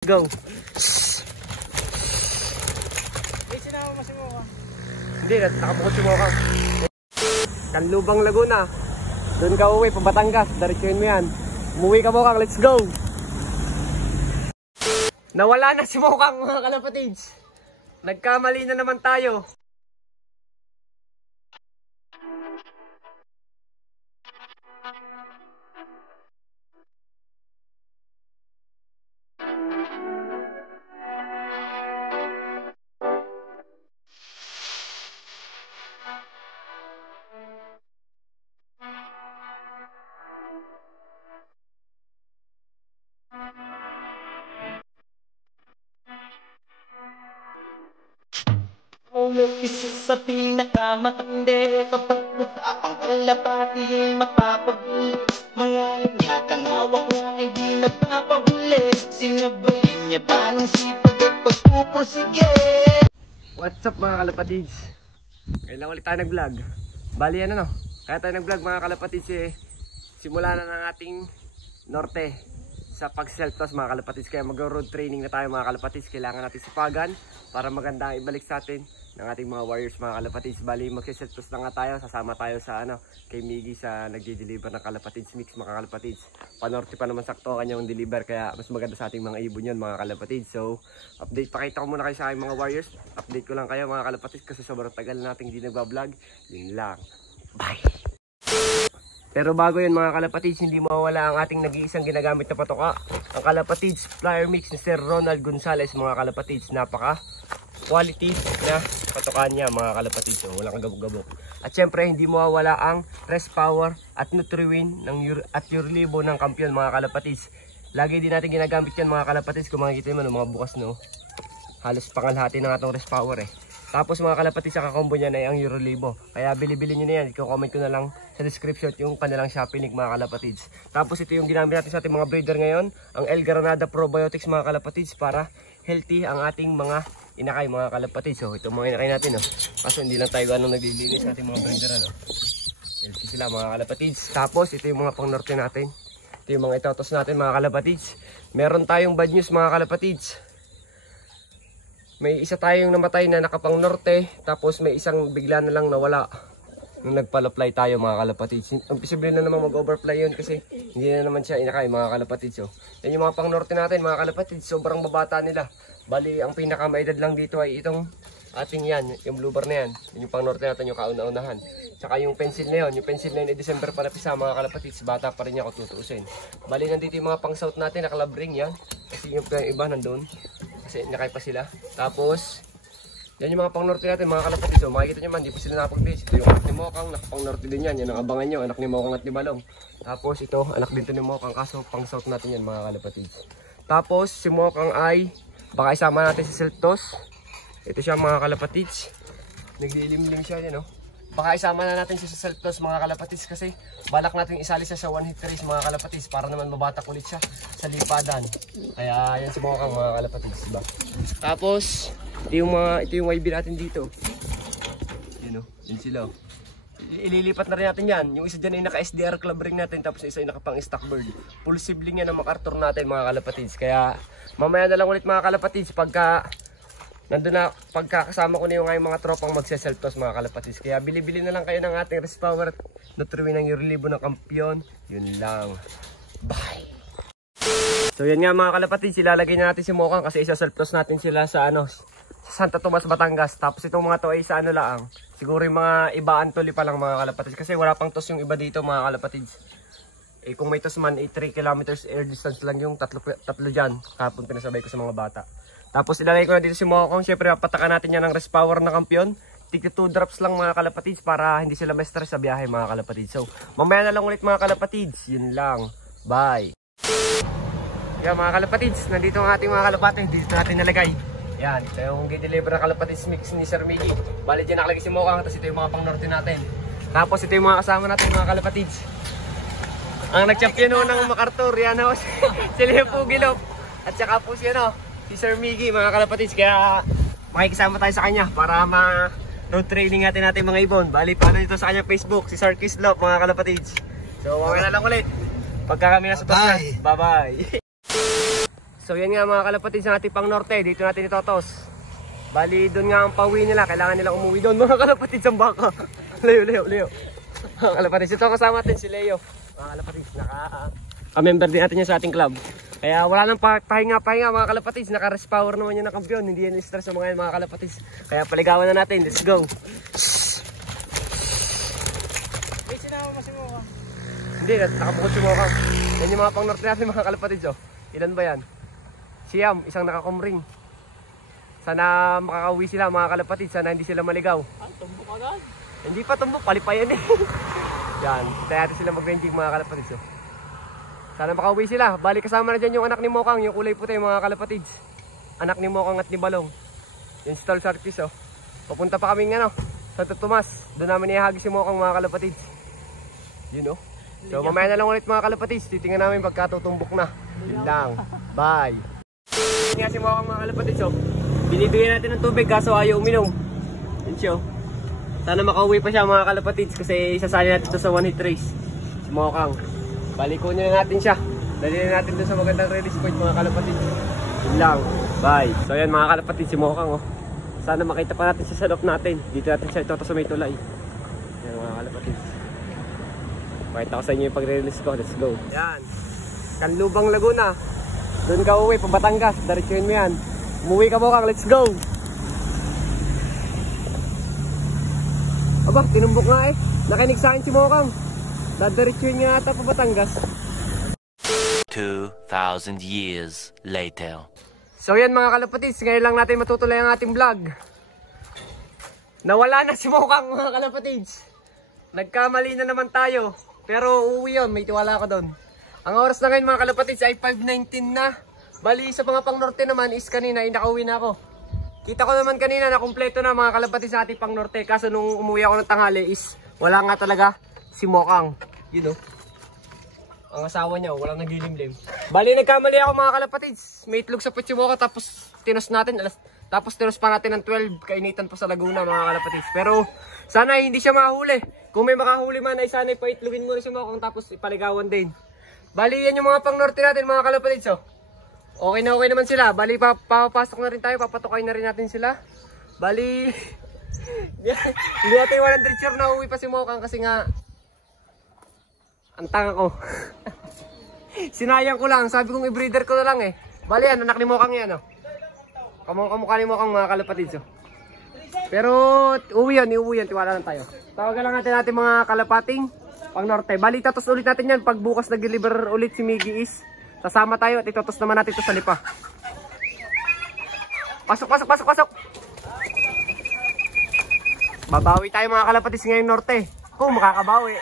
Go. May sinama mo si Moka. Hindi, nakabukod si Moka. Kanlubang Laguna. Doon ka uwi, pa Batangas. Diretsuhin mo yan. Umuwi ka Moka, let's go. Nawala na si Moka mga kalapatids. Nagkamali na naman tayo. Isa sa pinakamatindi kapag ang kalapati ay magpapabili. Mga inyatang hawak na hindi nagpapahuli. Sinabayin niya pa ng sipag at pagpupursige. What's up mga kalapatids? Kailan ulit tayo nag-vlog. Bali ano, kaya tayo nag-vlog mga kalapatids simula na ng ating norte sa pag-self-toss mga kalapatids. Kaya mag-road training na tayo mga kalapatids. Kailangan natin sipagan para maganda ibalik sa atin ng ating mga warriors mga kalapatids. Bali mag-self-toss na nga tayo. Sasama tayo sa kay Miggy sa nagde-deliver ng kalapatids mix mga kalapatids. Panorte pa naman sakto kanyang deliver. Kaya mas maganda sa ating mga ibon yun mga kalapatids. So update, pakita ko muna kayo sa aking mga warriors. Update ko lang kayo mga kalapatids kasi sobrang tagal natin hindi nagbablog. Yun lang. Bye! Pero bago yun mga kalapatids, hindi mawawala ang ating nag-iisang ginagamit na patoka. Ang kalapatids flyer mix ni Sir Ronald Gonzales mga kalapatids. Napaka quality na patoka niya mga kalapatids. So, walang kagabog-gabog. At syempre hindi mawawala ang Rest Power at Nutriwin at Urlibo ng Kampiyon mga kalapatids. Lagi din natin ginagamit yan mga kalapatids. Kung makikita mo mga bukas no, halos pangalhati ng atong Rest Power Tapos mga kalapatids sa kakombo niya na ang Urlibo. Kaya bili-bili nyo na yan. I-comment ko na lang sa description yung kanilang Shopee link mga kalapatids. Tapos ito yung ginamit natin sa ating mga breeder ngayon. Ang El Granada Probiotics mga kalapatids para healthy ang ating mga inakay mga kalapatids. So ito mga inakay natin Kaso hindi lang tayo ganun naglilinis sa ating mga breeder Healthy sila mga kalapatids. Tapos ito yung mga pang-norte natin. Ito yung mga itotos natin mga kalapatids. Meron tayong bad news mga kalapatids. May isa tayong namatay na nakapang norte, tapos may isang bigla na lang nawala nung nagpal-apply tayo mga kalapatids. Imposible na naman mag-overfly yun kasi hindi na naman siya inakay mga kalapatids. So, yan yung mga pang norte natin mga kalapatids, sobrang babata nila. Bali, ang pinakamaedad lang dito ay itong ating yan, yung blue bar na yan. Yun yung pang norte natin, yung kauna-unahan. Tsaka yung pencil na yun, yung pencil na yun ay December pa napisa mga kalapatids, bata pa rin niya kung tutuusin. Bali, nandito yung mga pang south natin, nakalabring yan. Kasi yung iba nandun. Kasi nakay pa sila. Tapos, yan yung mga pang-norte natin, mga kalapatids. So, makikita nyo man, hindi pa sila nakapag-base. Ito yung anak ni Mokang, pang-norte din yan. Yan ang abangan nyo, anak ni Mokang at ni Balong. Tapos, ito, anak din to ni Mokang. Kaso, pang-south natin yan, mga kalapatids. Tapos, si Mokang ay, baka isama natin si self-toss. Ito siya, mga kalapatids. Naglilimlim siya, yan Baka isama na natin siya sa self-toss mga kalapatids kasi balak natin isali siya sa one hit race mga kalapatids para naman mabatak ulit siya sa lipadan. Kaya yan si Mokang mga kalapatids, diba? Tapos ito yung YB natin dito. Yan sila. Ililipat na rin natin yan. Yung isa dyan ay naka-SDR club ring natin, tapos isa ay nakapang stock bird. Full sibling yan ang MacArthur natin mga kalapatids. Kaya mamaya na lang ulit mga kalapatids pagka nandun na, pagkakasama ko na yung mga tropang magse-self-toss mga kalapatids. Kaya bili-bili na lang kayo ng ating Rest Power, Nutriwin ng Urlibo ng Kampiyon. Yun lang. Bye! So yan nga mga kalapatids, ilalagay na natin si Mokang kasi isa-self-toss natin sila sa sa Santa Tomas, Batangas. Tapos itong mga to ay sa lang. Siguro yung mga ibaan tuli pa lang mga kalapatids. Kasi wala pang toss yung iba dito mga kalapatids. Kung may toss man, 3 kilometers air distance lang yung tatlo dyan. Kapon pinasabay ko sa mga bata. Tapos ilalagay ko na dito si Mokang. Siyempre papatakan natin yan ng Rest Power na Kampiyon. Tigto 2 drops lang mga kalapatids para hindi sila ma-stress sa biyahe mga kalapatids. So mamaya na lang ulit mga kalapatids. Yun lang. Bye! Yan mga kalapatids, nandito ang ating mga kalapatids. Dito natin nalagay. Yan, ito yung deliver na kalapatids mix ni Sir Miggy. Bali dyan nakalagay si Mokang. Tapos ito yung mga pang norte natin. Tapos ito yung mga kasama natin mga kalapatids. Ang nag-champion ng MacArthur, yan si Leo Pugilop. At saka po si Sir Miggy mga kalapatids. Kaya makikisama tayo sa kanya para road training natin mga ibon. Bali paano dito sa kanyang Facebook, si Sir Kislop mga kalapatids. So mamaya na lang ulit pagka kami nasa toss. Bye bye. So yan nga mga kalapatids ng ating pang norte. Dito natin itotos. Bali doon nga ang pauwi nila. Kailangan nilang umuwi doon mga kalapatids ang baka. Leo. Mga kalapatids. Ito kasama natin si Leo. Mga kalapatids. Naka-member din natin yan sa ating club. Kaya wala nang pahinga mga kalapatids. Naka-respower naman yan ng kampiyon. Hindi yan stress sa mga kalapatids. Kaya paligawan na natin. Let's go. May sinama mo si Mokang. Hindi, nakabukod si Mokang. Yan yung mga pang norte natin mga kalapatids. Oh. Ilan ba yan? Siyam, isang nakakumring. Sana makakauwi sila mga kalapatids. Sana hindi sila maligaw. Tumbok agad. Hindi pa tumbok, palipayan eh. Yan, tayo natin sila mag-ranging mga kalapatids. Oh. Sana makauwi sila. Bali kasama na dyan yung anak ni Mokang, yung kulay puti mga kalapatids. Anak ni Mokang at ni Balong. Yung stall circus. Oh. Papunta pa kaming Santo Tomas. Doon namin ihahagi si Mokang mga kalapatids. Yun oh. So mamaya na lang ulit mga kalapatids. Titingnan namin pagkatutumbok na. Yun lang. Bye. Nga si Mokang mga kalapatids. Oh. Binibigyan natin ng tubig kaso ayaw uminom. Yun siya. Sana makauwi pa siya mga kalapatids kasi isasali natin ito sa one hit race. Si Mokang. Balikunin na natin siya. Dalhin na natin doon sa magandang release point mga kalapatids. Yun lang. Bye. So yan mga kalapatids si Mokang. Oh. Sana makita pa natin sa salop natin. Dito natin siya ito sa may tulay. Yan mga kalapatids. Pakita ko sa inyo yung pag-release ko. Let's go. Yan. Kanlubang Laguna. Doon ka uwi, pa Batangas. Diretsuhin mo yan. Umuwi ka Mokang. Let's go. Aba, tinumbok nga eh. Nakinig sa akin si Mokang. Dadiretsuhin nga ata pa Batangas. 2,000 years later. So yan mga kalapatids. Ngayon lang natin matutuloy ang ating vlog. Nawala na si Mokang mga kalapatids. Nagkamali na naman tayo. Pero uuwi yun, may tiwala ako doon. Ang oras na ngayon mga kalapatids ay 5:19 na. Bali sa mga pang norte naman is kanina nakauwi na ako. Kita ko naman kanina na kumpleto na mga kalapatids sa ating pang norte. Kaso nung umuwi ako ng tanghali is wala nga talaga si Mokang. You know. Ang asawa niya, walang naglilimlim. Bali nagkamali ako mga kalapatids. May itlog sa putsi Mokang tapos tinos natin. Tapos tinos pa natin ng 12. Kainitan pa sa Laguna mga kalapatids. Pero sana hindi siya mahuli. Kung may makahuli man ay sana ipaitlugin mo rin si Mokang tapos ipaligawan din. Bali yan yung mga pang norte natin mga kalapatids. Oh. Okay na okay naman sila. Bali papapasok na rin tayo. Papatukay na rin natin sila. Bali hindi natin 100 sure na uwi pa si Mokang kasi nga ang tanga ko. Sinayang ko lang. Sabi kong i-breeder ko na lang eh. Bali yan, anak ni Mokang yan. Oh. Kamukha ni Mokang mga kalapatids. Oh. Pero uwi yan. Tiwala lang tayo. Tawagan lang natin mga kalapating pang norte. Bali tatos ulit natin yan. Pag bukas nag-deliver ulit si Miggy is sasama tayo at itotos naman natin ito sa lipa. Pasok. Babawi tayo mga kalapatids ngayong norte. Kung makakabawi.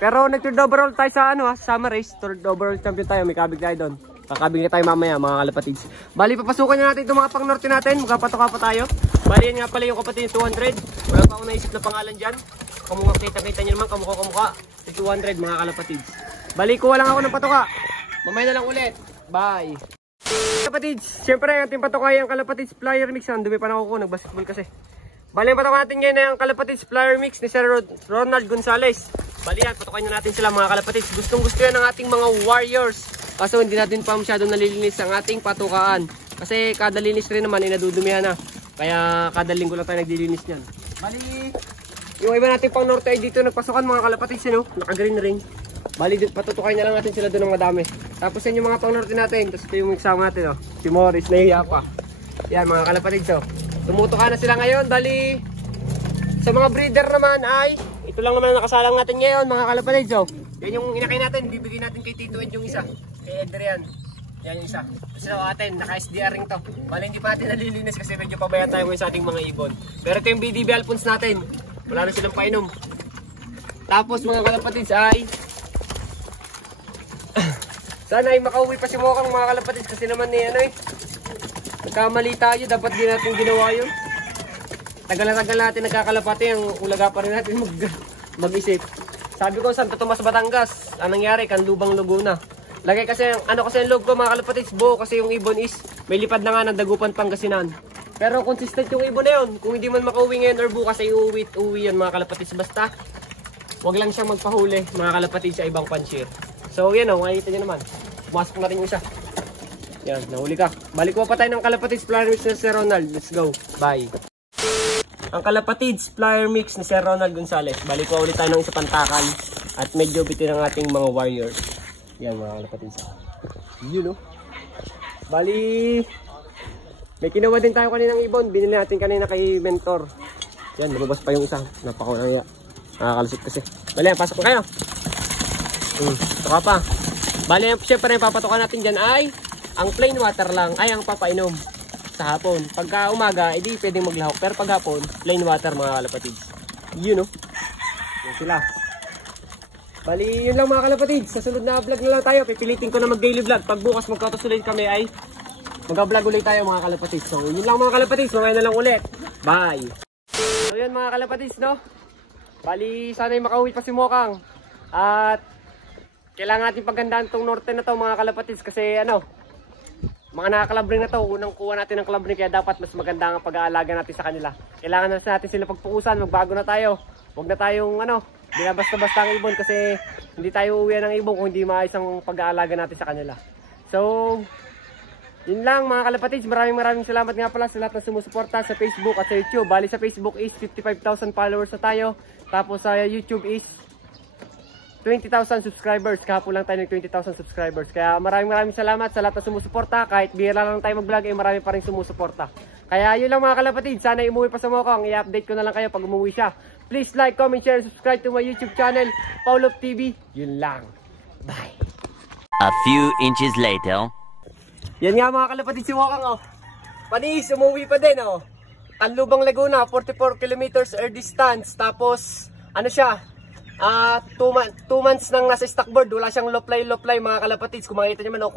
Pero nag-third overall tayo sa summer race. Third overall champion tayo. May kabig tayo doon. Kakabig na tayo mamaya mga kalapatids. Bali papasukan na natin itong mga pang norte natin. Magkapatoka pa tayo. Bali yan nga pala yung kapatid 200. Wala pa ako naisip na pangalan dyan. Kita nyo naman kamukha. 200 mga kalapatids. Bali kuha lang ako ng patoka. Mamaya na lang ulit. Bye. Kalapatids, syempre ang ating patoka yung kalapatids flyer mix. Ang dumi pa na ako nag-basketball kasi. Bali yung patoka natin ngayon na yung kalapatids flyer mix ni Sir Ronald Gonzales. Bali yan, patokain na natin sila mga kalapatids. Gustong gusto yan ng ating mga warriors. Kaso hindi natin pa masyadong nalilinis ang ating patukaan. Kasi kada linis rin naman ay nadudumihan na. Kaya kada linggo lang tayo naglilinis niyan. Bali, yung iba natin pang norte ay dito nagpasukan mga kalapatids. Naka-green ring. Bali, patutukay na lang natin sila doon ng madami. Tapos yan yung mga pang norte natin. Tapos ito yung exam natin. Si Morris, nahihiya pa. Yan mga kalapatids. Tumutuka na sila ngayon. Bali, sa mga breeder naman ay ito lang naman ang nakasalang natin ngayon mga kalapatids. Yan yung inakay natin. Bibigyan natin kay Tito Ed yung isa. Kay Adrian. Yan yung isa. Tapos atin, naka-SDR ring to. Bali, hindi pa natin nalilinis kasi medyo pabayaan tayo ngayon sa ating mga ibon. Pero ito yung BDB Alphonse natin. Wala na silang painom. Tapos mga kalapatids ay sana ay makauwi pa si Mokang mga kalapatids kasi naman nagkamali tayo. Dapat din natin ginawa yun. Tagal natin nagkakalapati. Ang ulaga pa rin natin mag-isip. Sabi ko Santo Tomas Batangas. Anong nangyari? Kanlubang Laguna. Lagay kasi ang loob ko mga kalapatids buo kasi yung ibon is may lipad na nga ng Dagupan Pangasinan. Pero consistent yung ibon na yun. Kung hindi man makauwi ngayon or bukas ay uwi yan mga kalapatids. Basta wag lang siyang magpahuli mga kalapatids sa ibang panshir. So yan makikita nyo naman. Pumasok na rin yung isa. Yan, nahuli ka. Balik ko pa tayo ng kalapatids flyer mix na Sir Ronald. Let's go. Bye. Ang kalapatids flyer mix ni Sir Ronald Gonzales. Balik ko ulit tayo ng isa pantakan. At medyo bitin ang ating mga warriors. Yan mga kalapatids. Yun, no? Bali, may kinuha din tayo kaninang ibon. Binili natin kanina kay Mentor. Yan, lumabas pa yung isa. Napakunaya. Nakakalusot kasi. Bali, pasok na kayo. Saka pa. Bali, syempre papatukan natin dyan ay ang plain water lang ay ang papainom sa hapon. Pagka umaga, edi pwedeng maglahok. Pero pag hapon, plain water mga kalapatids. Yun, no? Yan sila. Bali, yun lang mga kalapatids. Sa sunod na vlog na lang tayo. Pipilitin ko na mag-daily vlog. Pag bukas magkakasulit kami ay mag-vlog ulit tayo mga kalapatids. So, yun lang mga kalapatids. Mamaya na lang ulit. Bye! So, yun mga kalapatids, no? Bali, sana'y makauwi pa si Mokang. At kailangan natin pagandaan tong norte na to mga kalapatids. Kasi ano, mga nakakalabring na to, unang kuha natin ng kalabring, kaya dapat mas maganda ang pag-aalaga natin sa kanila. Kailangan na natin sila pagpuusan, magbago na tayo. Huwag na tayong ano, binabasta-basta ang ibon kasi hindi tayo uwi ng ibon kung hindi maayos ang pag-aalaga natin sa kanila. So, yun lang mga kalapatids. Maraming salamat nga pala sa lahat ng sumusuporta sa Facebook at sa YouTube. Bali sa Facebook is 55,000 followers na tayo. Tapos sa YouTube is 20,000 subscribers. Kahapon lang tayo ng 20,000 subscribers. Kaya maraming salamat sa lahat ng sumusuporta. Kahit bihira lang tayo mag-vlog, eh marami pa rin sumusuporta. Kaya yun lang mga kalapatid. Sana umuwi pa sa Mokang. I-update ko na lang kayo pag umuwi siya. Please like, comment, share, subscribe to my YouTube channel, Paulop TV. Yun lang. Bye. A few inches later. Yan nga mga kalapatid si Mokang, oh. Panis, umuwi pa din, oh. Canlubang Laguna, 44 kilometers air distance. Tapos, ano siya? 2 months nang nasa stockboard. Wala siyang low fly mga kalapatids. Kung makikita nyo man, oh,